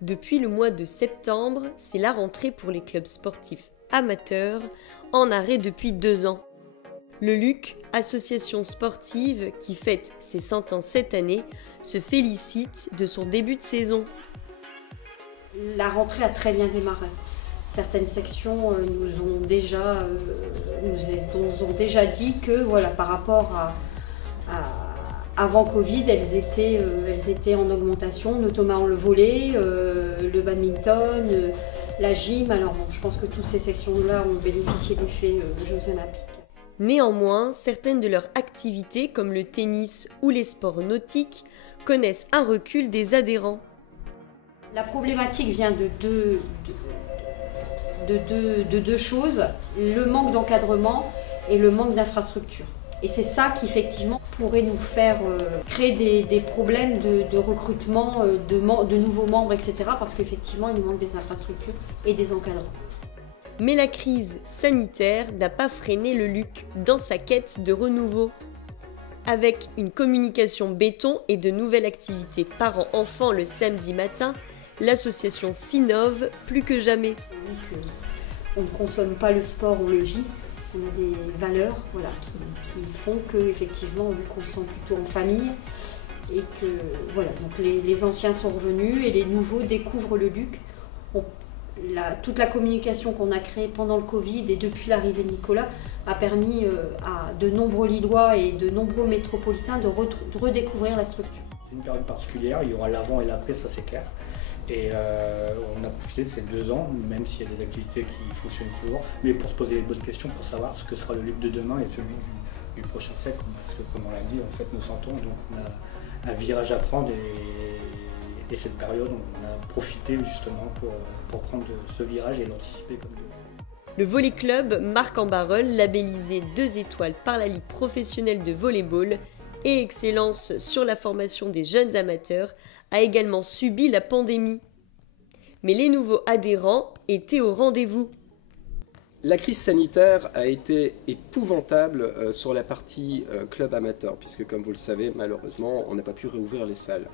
Depuis le mois de septembre, c'est la rentrée pour les clubs sportifs amateurs, en arrêt depuis 2 ans. Le LUC, association sportive qui fête ses 100 ans cette année, se félicite de son début de saison. La rentrée a très bien démarré. Certaines sections nous ont déjà dit que voilà, par rapport avant Covid, elles étaient en augmentation, notamment le volley, le badminton, la gym. Alors bon, je pense que toutes ces sections-là ont bénéficié des faits Jeux Olympiques. Néanmoins, certaines de leurs activités, comme le tennis ou les sports nautiques, connaissent un recul des adhérents. La problématique vient de deux choses, le manque d'encadrement et le manque d'infrastructures. Et c'est ça qui effectivement pourrait nous faire créer des problèmes de recrutement, de nouveaux membres, etc. Parce qu'effectivement, il nous manque des infrastructures et des encadrements. Mais la crise sanitaire n'a pas freiné le LUC dans sa quête de renouveau. Avec une communication béton et de nouvelles activités parents-enfants le samedi matin, l'association s'innove plus que jamais. Donc, on ne consomme pas le sport, on le vit. On a des valeurs voilà, qui font qu'effectivement on le consomme plutôt en famille. Et que voilà, donc les anciens sont revenus et les nouveaux découvrent le LUC. Toute la communication qu'on a créée pendant le Covid et depuis l'arrivée de Nicolas a permis à de nombreux Lillois et de nombreux métropolitains de redécouvrir la structure. C'est une période particulière, il y aura l'avant et l'après, ça c'est clair. Et on a profité de ces 2 ans, même s'il y a des activités qui fonctionnent toujours, mais pour se poser les bonnes questions, pour savoir ce que sera le LUC de demain et celui du prochain siècle. Parce que comme on l'a dit, en fait, nos 100 ans, donc on a un virage à prendre et cette période, on a profité justement pour prendre ce virage et l'anticiper comme nous. Le Volley Club Marcq-en-Barœul, labellisé 2 étoiles par la Ligue professionnelle de volleyball et excellence sur la formation des jeunes amateurs, a également subi la pandémie. Mais les nouveaux adhérents étaient au rendez-vous. La crise sanitaire a été épouvantable sur la partie club amateur, puisque comme vous le savez, malheureusement, on n'a pas pu réouvrir les salles.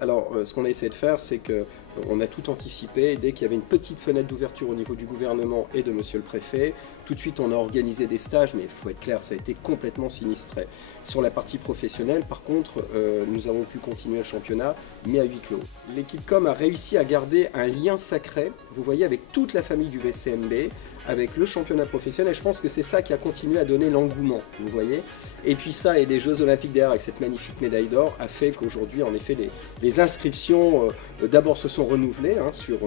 Alors, ce qu'on a essayé de faire, c'est qu'on a tout anticipé. Dès qu'il y avait une petite fenêtre d'ouverture au niveau du gouvernement et de monsieur le préfet, tout de suite on a organisé des stages, mais il faut être clair, ça a été complètement sinistré. Sur la partie professionnelle, par contre, nous avons pu continuer le championnat, mais à huis clos. L'équipe com a réussi à garder un lien sacré, vous voyez, avec toute la famille du VCMB, avec le championnat professionnel. Je pense que c'est ça qui a continué à donner l'engouement, vous voyez. Et puis ça, et des Jeux Olympiques derrière, avec cette magnifique médaille d'or, a fait qu'aujourd'hui, en effet, les inscriptions d'abord se sont renouvelées sur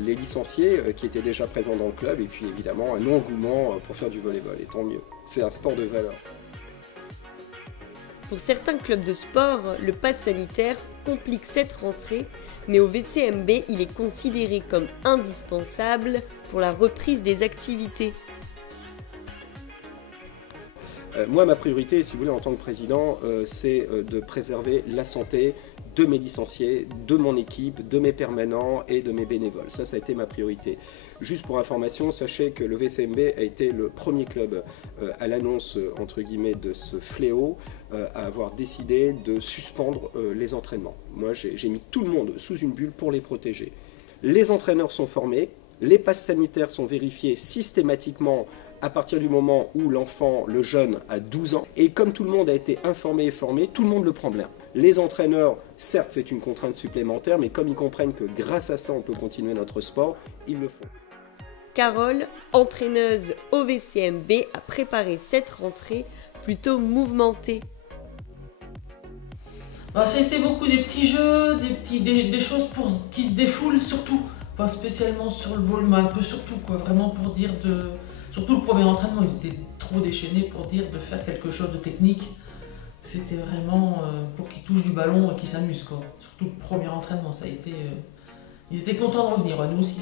les licenciés qui étaient déjà présents dans le club, et puis évidemment un engouement pour faire du volleyball, et tant mieux. C'est un sport de valeur. Pour certains clubs de sport, le pass sanitaire complique cette rentrée, mais au VCMB, il est considéré comme indispensable pour la reprise des activités. Moi, ma priorité, si vous voulez, en tant que président, c'est de préserver la santé de mes licenciés, de mon équipe, de mes permanents et de mes bénévoles. Ça a été ma priorité. Juste pour information, sachez que le VCMB a été le premier club à l'annonce, entre guillemets, de ce fléau, à avoir décidé de suspendre les entraînements. Moi, j'ai mis tout le monde sous une bulle pour les protéger. Les entraîneurs sont formés, les passes sanitaires sont vérifiés systématiquement à partir du moment où l'enfant, le jeune, a 12 ans. Et comme tout le monde a été informé et formé, tout le monde le prend bien. Les entraîneurs, certes, c'est une contrainte supplémentaire, mais comme ils comprennent que grâce à ça, on peut continuer notre sport, ils le font. Carole, entraîneuse au VCMB, a préparé cette rentrée plutôt mouvementée. C'était beaucoup des petits jeux, des choses qui se défoulent surtout. Pas spécialement sur le vol, mais un peu surtout, quoi. Vraiment pour dire de... Surtout le premier entraînement, ils étaient trop déchaînés pour dire de faire quelque chose de technique. C'était vraiment pour qu'ils touchent du ballon et qu'ils s'amusent, quoi. Surtout le premier entraînement, ça a été... Ils étaient contents de revenir, nous aussi.